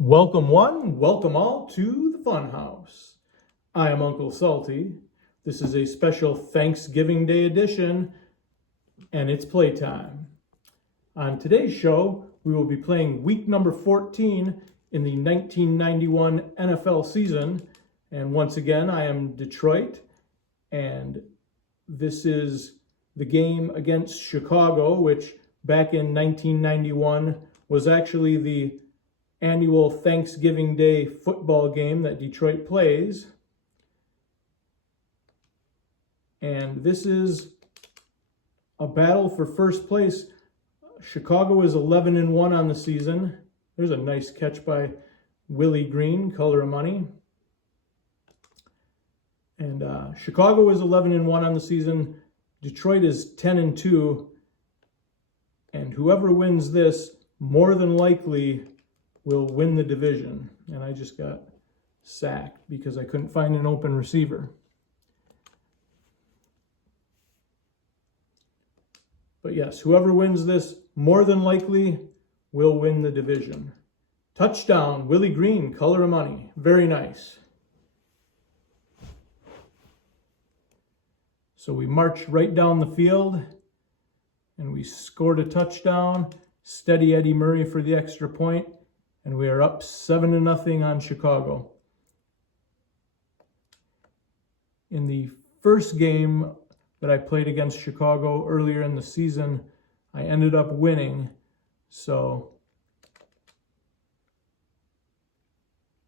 Welcome one, welcome all to the Funhouse. I am Uncle Salty. This is a special Thanksgiving Day edition, and it's playtime. On today's show, we will be playing week number 14 in the 1991 NFL season. And once again, I am Detroit, and this is the game against Chicago, which back in 1991 was actually the annual Thanksgiving Day football game that Detroit plays. And this is a battle for first place. Chicago is 11-1 on the season. There's a nice catch by Willie Green, color of money. And Chicago is 11-1 on the season. Detroit is 10-2. And whoever wins this more than likely will win the division. And I just got sacked because I couldn't find an open receiver. But yes, whoever wins this more than likely will win the division. Touchdown, Willie Green, color of money. Very nice. So we marched right down the field and we scored a touchdown. Steady Eddie Murray for the extra point. And we are up 7-0 on Chicago. In the first game that I played against Chicago earlier in the season, I ended up winning. So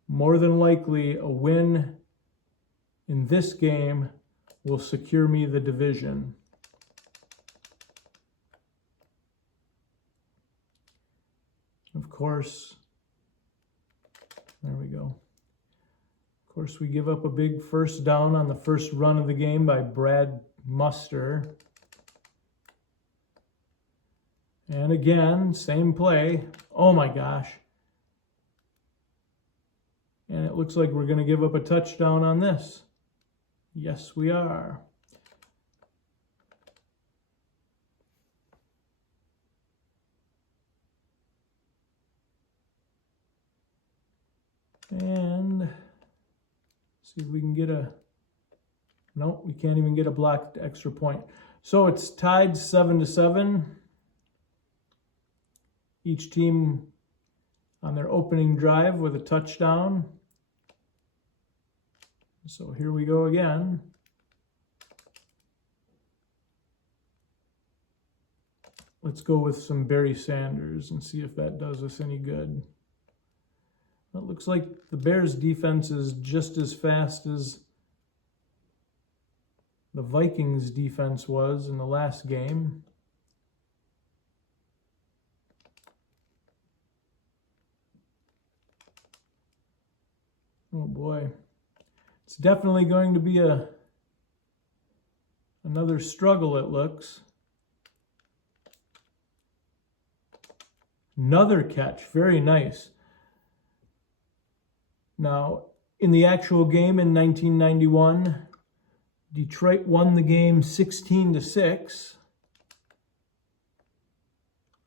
more than likely a win in this game will secure me the division. Of course, there we go. Of course, we give up a big first down on the first run of the game by Brad Muster. And again, same play. Oh my gosh. And it looks like we're going to give up a touchdown on this. Yes, we are. And see if we can get a, nope, we can't even get a blocked extra point. So it's tied 7-7. Each team on their opening drive with a touchdown. So here we go again. Let's go with some Barry Sanders and see if that does us any good. It looks like the Bears' defense is just as fast as the Vikings' defense was in the last game. Oh boy. It's definitely going to be another struggle, it looks. Another catch, very nice. Now, in the actual game in 1991, Detroit won the game 16-6.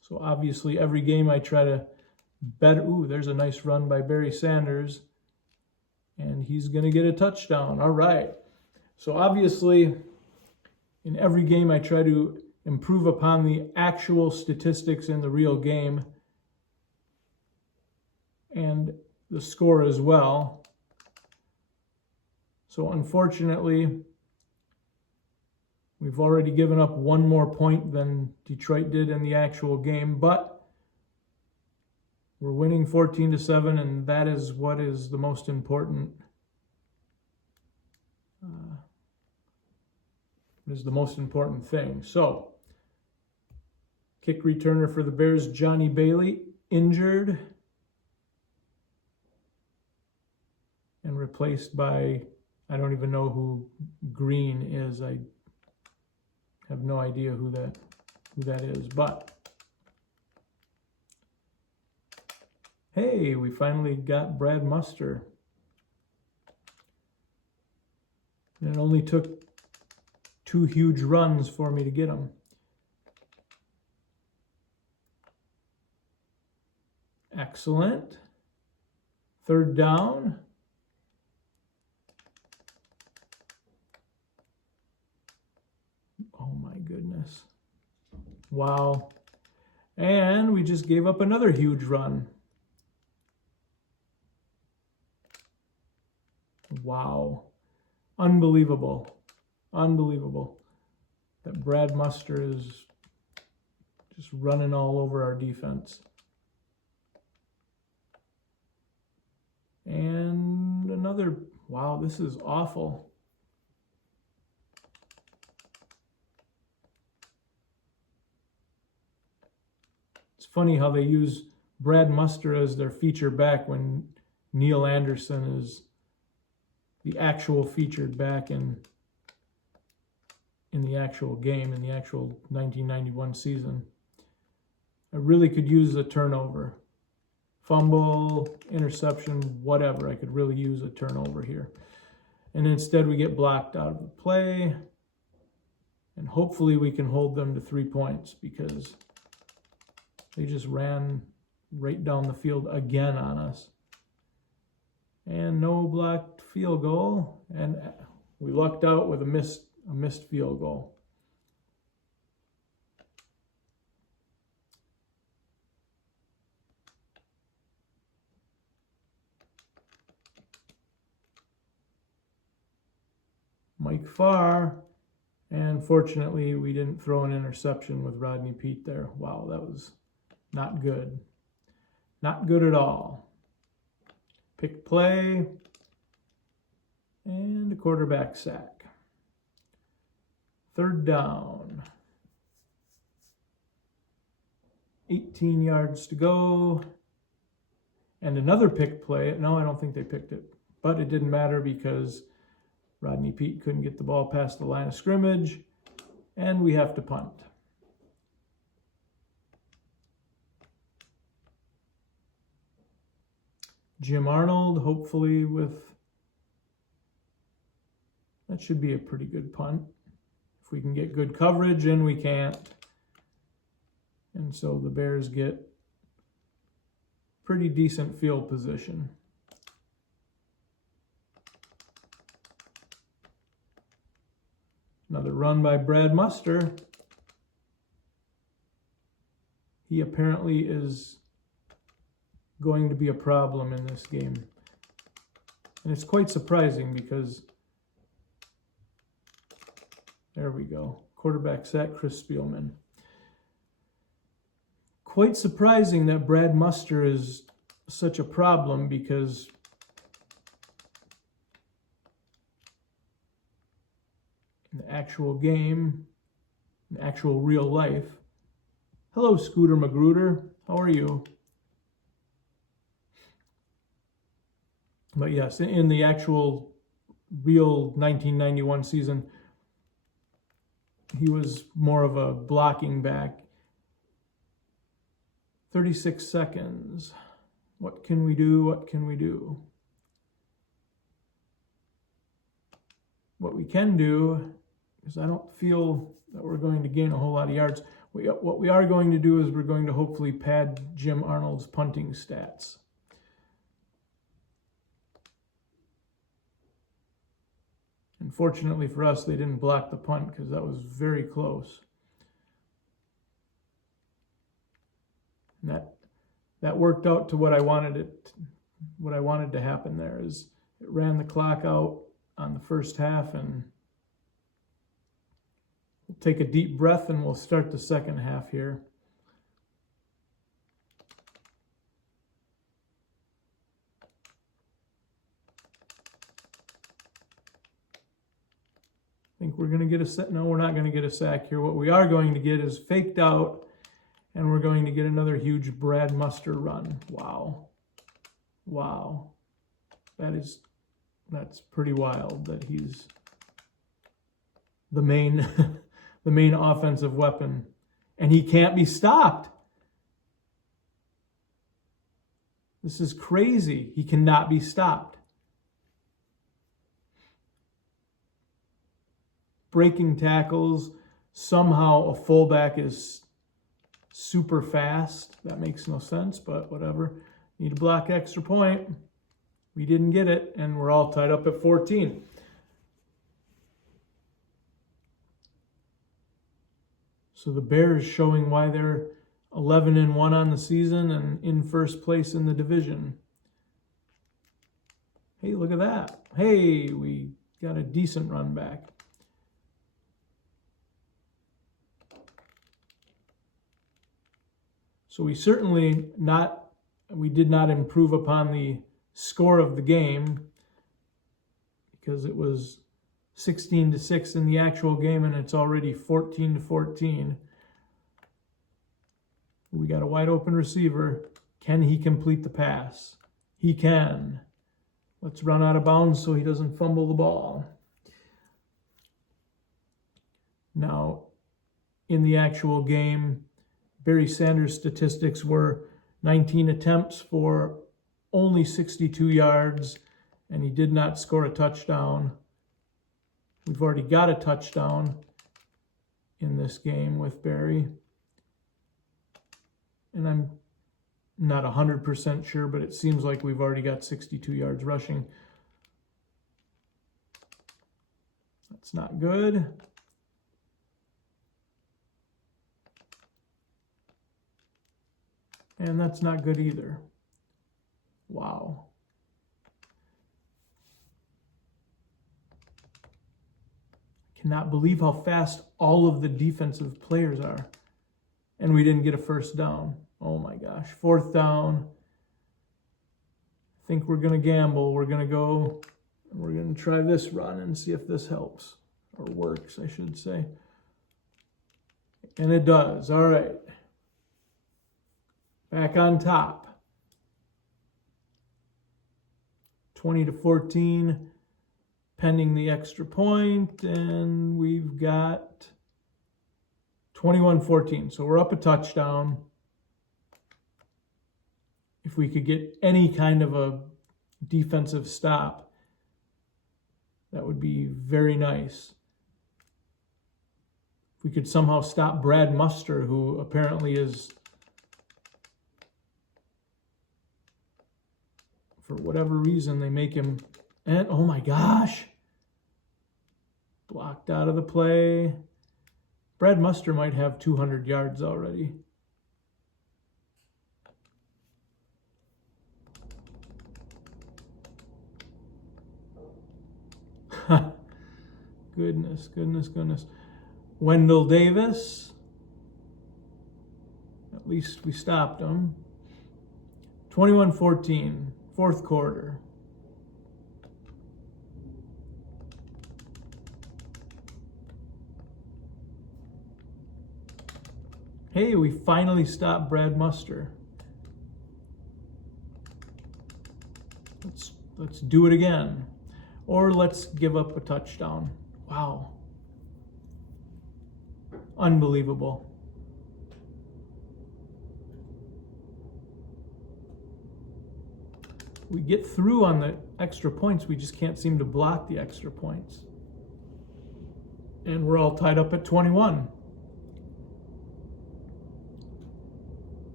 So obviously every game I try to bet. Ooh, there's a nice run by Barry Sanders. And he's going to get a touchdown. All right. So obviously in every game I try to improve upon the actual statistics in the real game. And the score as well. So unfortunately, we've already given up one more point than Detroit did in the actual game, but we're winning 14-7, and that is what is the most important. Is the most important thing. So, kick returner for the Bears, Johnny Bailey, injured. And replaced by, I don't even know who Green is. I have no idea who that is. But hey, we finally got Brad Muster. And it only took 2 huge runs for me to get him. Excellent. Third down. Oh my goodness. Wow. And we just gave up another huge run. Wow. Unbelievable. Unbelievable that Brad Muster is just running all over our defense. And another, wow, this is awful. It's funny how they use Brad Muster as their feature back when Neil Anderson is the actual featured back in the actual game, in the actual 1991 season. I really could use a turnover. Fumble, interception, whatever. I could really use a turnover here. And instead we get blocked out of the play. And hopefully we can hold them to 3 points because they just ran right down the field again on us. And no blocked field goal. And we lucked out with a missed field goal. Mike Farr, and fortunately we didn't throw an interception with Rodney Peete there. Wow, that was not good. Not good at all. Pick play, and a quarterback sack. Third down. 18 yards to go. And another pick play. No, I don't think they picked it. But it didn't matter because Rodney Peete couldn't get the ball past the line of scrimmage. And we have to punt. Jim Arnold, hopefully that should be a pretty good punt. If we can get good coverage, and we can't. And so the Bears get pretty decent field position. Another run by Brad Muster. He apparently is going to be a problem in this game. And it's quite surprising because, there we go, quarterback sack, Chris Spielman. Quite surprising that Brad Muster is such a problem because in the actual game, in actual real life. Hello, Scooter Magruder. How are you? But yes, in the actual real 1991 season, he was more of a blocking back. 36 seconds. What can we do? What can we do? What we can do, because I don't feel that we're going to gain a whole lot of yards. What we are going to do is we're going to hopefully pad Jim Arnold's punting stats. Unfortunately for us, they didn't block the punt because that was very close. And that worked out to what I wanted to happen there is it ran the clock out on the first half, and we'll take a deep breath and we'll start the second half here. I think we're going to get a sack. No, we're not going to get a sack here. What we are going to get is faked out, and we're going to get another huge Brad Muster run. Wow. Wow. That's pretty wild that he's the main the main offensive weapon, and he can't be stopped. This is crazy. He cannot be stopped. Breaking tackles. Somehow a fullback is super fast. That makes no sense, but whatever. Need to block extra point. We didn't get it, and we're all tied up at 14. So the Bears showing why they're 11-1 on the season and in first place in the division. Hey, look at that. Hey, we got a decent run back. So we did not improve upon the score of the game, because it was 16-6 in the actual game and it's already 14-14. We got a wide open receiver. Can he complete the pass? He can. Let's run out of bounds so he doesn't fumble the ball. Now, in the actual game, Barry Sanders' statistics were 19 attempts for only 62 yards, and he did not score a touchdown. We've already got a touchdown in this game with Barry. And I'm not 100% sure, but it seems like we've already got 62 yards rushing. That's not good. And that's not good either. Wow. I cannot believe how fast all of the defensive players are. And we didn't get a first down. Oh my gosh. Fourth down. I think we're going to gamble. We're going to go and we're going to try this run and see if this helps. Or works, I should say. And it does. All right. Back on top. 20-14, pending the extra point, and we've got 21-14. So we're up a touchdown. If we could get any kind of a defensive stop, that would be very nice. If we could somehow stop Brad Muster, who apparently is, for whatever reason, they make him, and oh my gosh, blocked out of the play. Brad Muster might have 200 yards already. Goodness. Wendell Davis. At least we stopped him. 21-14, fourth quarter. Hey, we finally stopped Brad Muster. Let's do it again. Or let's give up a touchdown. Wow. Unbelievable. We get through on the extra points, we just can't seem to block the extra points. And we're all tied up at 21.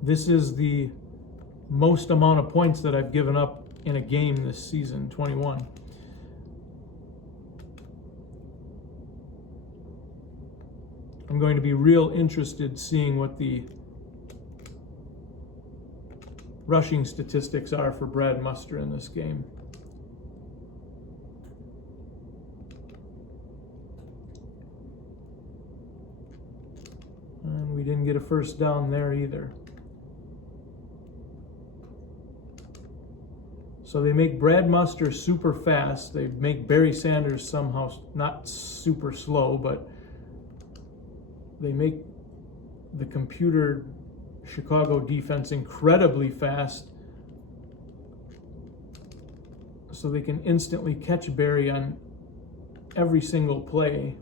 This is the most amount of points that I've given up in a game this season, 21. I'm going to be real interested seeing what the rushing statistics are for Brad Muster in this game. And we didn't get a first down there either. So they make Brad Muster super fast. They make Barry Sanders somehow not super slow, but they make the computer Chicago defense incredibly fast, so they can instantly catch Barry on every single play.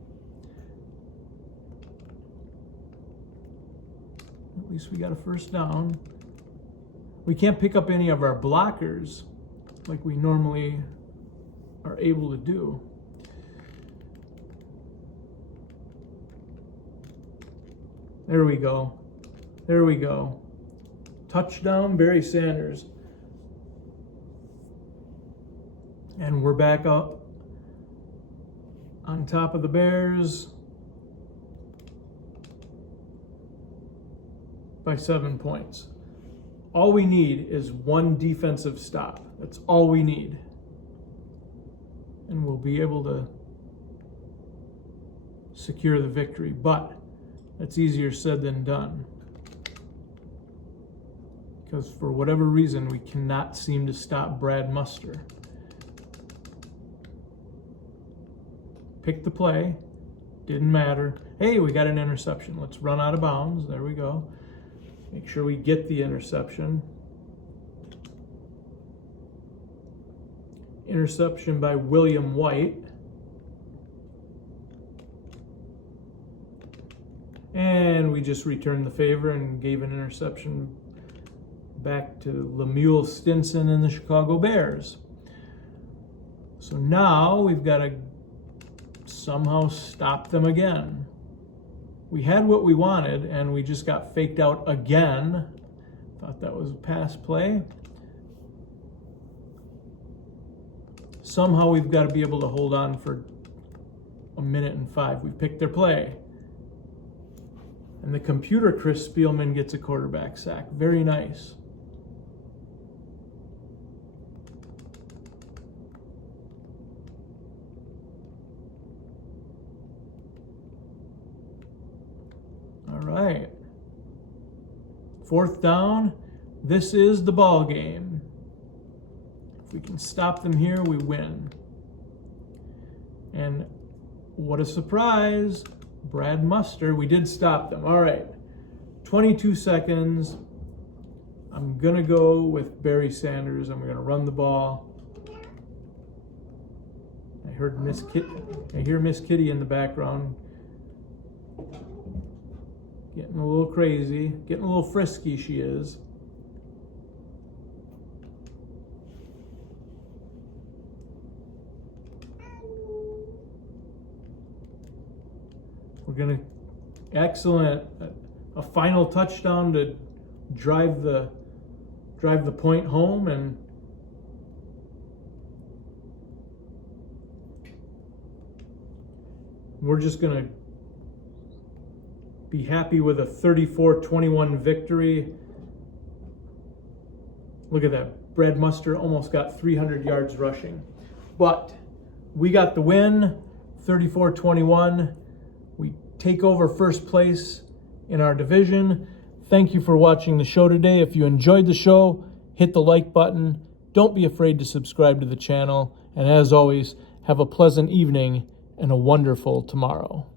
At least we got a first down. We can't pick up any of our blockers like we normally are able to do. There we go. There we go. Touchdown, Barry Sanders. And we're back up on top of the Bears by 7 points. All we need is one defensive stop. That's all we need. And we'll be able to secure the victory. But that's easier said than done. Because for whatever reason, we cannot seem to stop Brad Muster. Pick the play. Didn't matter. Hey, we got an interception. Let's run out of bounds. There we go. Make sure we get the interception. Interception by William White. And we just returned the favor and gave an interception back to Lemuel Stinson and the Chicago Bears. So now we've got to somehow stop them again. We had what we wanted, and we just got faked out again. Thought that was a pass play. Somehow we've got to be able to hold on for 1:05. We picked their play. And the computer, Chris Spielman, gets a quarterback sack. Very nice. All right. 4th down. This is the ball game. If we can stop them here, we win. And what a surprise. Brad Muster, we did stop them. All right. 22 seconds. I'm going to go with Barry Sanders. I'm going to run the ball. I hear Miss Kitty in the background. Getting a little crazy, getting a little frisky she is. We're gonna, excellent, a final touchdown to drive the point home, and we're just gonna be happy with a 34-21 victory. Look at that. Brad Muster almost got 300 yards rushing. But we got the win, 34-21. We take over first place in our division. Thank you for watching the show today. If you enjoyed the show, hit the like button. Don't be afraid to subscribe to the channel. And as always, have a pleasant evening and a wonderful tomorrow.